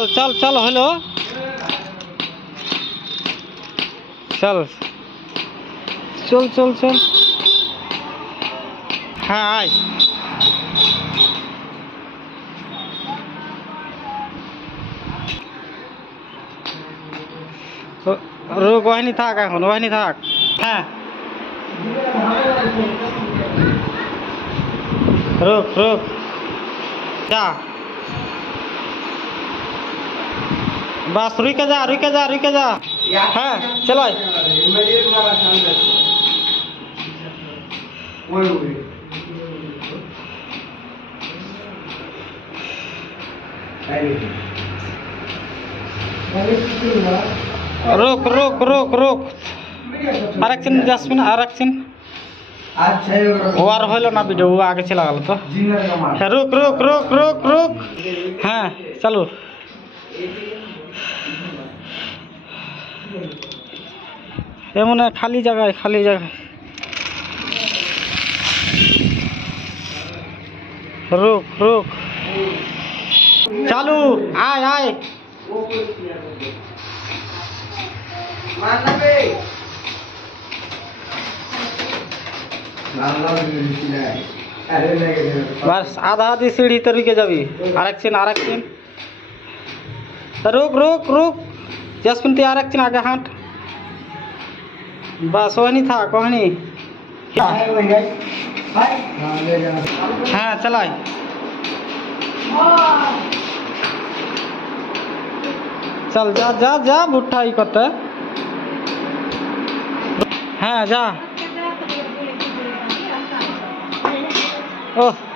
चल चल चल हेलो चल चल चल चल हाँ आय रुक वही थाक এখন वही थाक हाँ रुक रुक जा बस रुक जा रुक जा रुक जा हाँ चलो रुक रुक रुक रुक आरक्षण जस्मिन आरक्षण वार हलो ना वीडियो वो आगे चला गल तो रुक रुक रुक रुक रुक हाँ चलो एमन खाली जगह रुक रुक चालू आय आय बस आधा आधी सीढ़ी तरीके जाबी आरक्षण आरक्षण रुक रुक रुक जसमिन आरक्षण आगे हाथ बस वही था कहनी हाँ चला चल जा जा जा बुट्ठा ही करते हाँ जा ओह